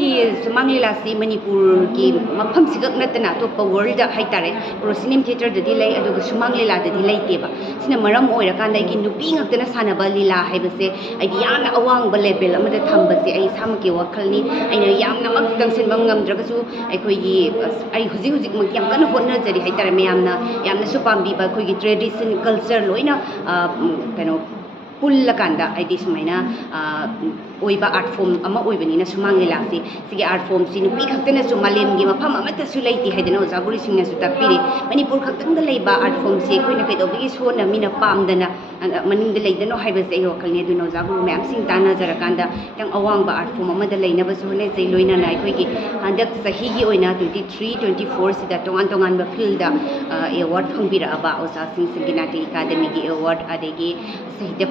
ꯑꯩꯈꯣꯏꯒꯤ ꯁꯨꯃꯥꯡ ꯂꯤꯂꯥꯁꯤ ꯃꯅꯤꯄꯨꯔꯒꯤ ꯃꯐꯝꯁꯤꯈꯛ ꯅꯠꯇꯅ ꯑꯇꯣꯞꯄ ꯋꯥꯔꯜꯗ ꯍꯥꯏꯇꯥꯔꯦ ꯄ꯭ꯔꯣꯁꯤꯅꯤꯝ ꯊꯤꯌꯦꯇꯔꯗꯗꯤ ꯂꯩ ꯑꯗꯨꯒ ꯁꯨꯃꯥꯡ ꯂꯤꯂꯥꯗꯗꯤ ꯂꯩꯇꯦꯕ ꯁꯤꯅ ꯃꯔꯝ ꯑꯣꯏꯔꯀꯥꯟꯗ ꯑꯩꯒꯤ ꯅꯨꯄꯤ ꯉꯥꯛꯇꯅ ꯁꯥꯟꯅꯕ ꯂꯤꯂꯥ ꯍꯥꯏꯕꯁꯦ ꯑꯩꯗꯤ ꯌꯥꯝꯅ ꯑꯋꯥꯡꯕ ꯂꯦꯚꯦꯜ ꯑꯃꯗ ꯊꯝꯕꯁꯦ ꯑꯩ ꯏꯁꯥꯃꯛꯀꯤ ꯋꯥꯈꯜꯅꯤ ꯑꯩꯅ ꯌꯥꯝꯅꯃꯛ ꯇꯪꯁꯤꯟꯕ ꯉꯝꯗ꯭ꯔꯒꯁꯨ ꯑꯩꯈꯣꯏꯒꯤ ꯑꯩ ꯍꯧꯖꯤꯛꯃꯛ ꯌꯥꯝ ꯀꯟꯅ ꯍꯣꯠꯅꯖꯔꯤ ꯍꯥꯏꯇꯥꯔꯦ ꯃꯌꯥꯝꯅ ꯌꯥꯝꯅꯁꯨ ꯄꯥꯝꯕꯤꯕ ꯑꯩꯈꯣꯏꯒꯤ ꯇ꯭ꯔꯦꯗꯤꯁꯟ ꯀꯜꯆꯔ ꯂꯣꯏꯅ ꯀꯩꯅꯣ ꯄꯨꯜꯂꯀꯥꯟꯗ ꯍꯥꯏꯗꯤ ꯁꯨꯃꯥꯏꯅ ꯑꯣꯏꯕ ꯑꯥꯔꯠ ꯐꯣꯝ ꯑꯃ ꯑꯣꯏꯕꯅꯤꯅ ꯁꯨꯃꯥꯡ ꯂꯤꯂꯥꯁꯤ ꯁꯤꯒꯤ ꯑꯥꯔꯠ ꯐꯣꯝꯁꯤ ꯅꯨꯄꯤ ꯈꯛꯇꯅꯁꯨ ꯃꯥꯂꯦꯝꯒꯤ ꯃꯐꯝ ꯑꯃꯠꯇꯁꯨ ꯂꯩꯇꯦ ꯍꯥꯏꯗꯅ ꯑꯣꯖꯥ ꯒꯨꯔꯨꯁꯤꯡꯅꯁꯨ ꯇꯥꯛꯄꯤꯔꯤ ꯃꯅꯤꯄꯨꯔ ꯈꯛꯇꯪꯗ ꯂꯩꯕ ꯑꯥꯔꯠ ꯐꯣꯝꯁꯤ ꯑꯩꯈꯣꯏꯅ ꯀꯩꯗꯧꯕꯒꯤ ꯁꯣꯟꯅ ꯃꯤꯅ ꯄꯥꯝꯗꯅ ꯃꯅꯤꯡꯗ ꯂꯩꯗꯅꯣ ꯍꯥꯏꯕꯁꯦ ꯑꯩ ꯋꯥꯈꯜꯅꯤ ꯑꯗꯨꯅ ꯑꯣꯖꯥ ꯒꯨꯔꯨ ꯃꯌꯥꯝꯁꯤꯡ ꯇꯥꯟꯅꯖꯔꯀꯥꯟꯗ ꯈꯤꯇꯪ ꯑꯋꯥꯡꯕ ꯑꯥꯔꯠ ꯐꯣꯝ ꯑꯃꯗ ꯂꯩꯅꯕꯁꯨ ꯍꯣꯠꯅꯖꯩ ꯂꯣꯏꯅꯅ ꯑꯩꯈꯣꯏꯒꯤ ꯍꯟꯗꯛ ꯆꯍꯤꯒꯤ ꯑꯣꯏꯅ 23-24 ꯁꯤꯗ ꯇꯣꯉꯥꯟ ꯇꯣꯉꯥꯟꯕ ꯐꯤꯜꯗ ꯑꯦꯋꯥꯔꯗ ꯐꯪꯕꯤꯔꯛꯑꯕ ꯑꯣꯖꯥꯁꯤꯡ ꯁꯪꯒꯤꯠ ꯅꯥꯇꯛ ꯑꯦꯀꯥꯗꯃꯤꯒꯤ ꯑꯦꯋꯥꯔꯗ ꯑꯗꯒꯤ ꯁꯥꯍꯤꯇ꯭ꯌ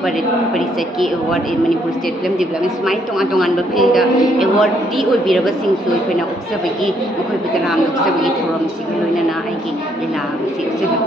ꯄꯔꯤꯁꯠꯀꯤ award Manipur state film development ꯁꯨꯃꯥꯏꯅ ꯇꯣꯉꯥꯟ ꯇꯣꯉꯥꯟꯕ ꯐꯤꯜꯗ ꯑꯦꯋꯥꯔꯗꯇꯤ ꯑꯣꯏꯕꯤꯔꯕꯁꯤꯡꯁꯨ ꯑꯩꯈꯣꯏꯅ ꯎꯠꯆꯕꯒꯤ ꯃꯈꯣꯏꯕꯨ ꯇꯔꯥꯝꯅ ꯎꯠꯆꯕꯒꯤ ꯊꯧꯔꯝꯁꯤꯒ ꯂꯣꯏꯅꯅ ꯑꯩꯒꯤ ꯂꯤꯂꯥ ꯑꯁꯤ ꯎꯠꯆꯕ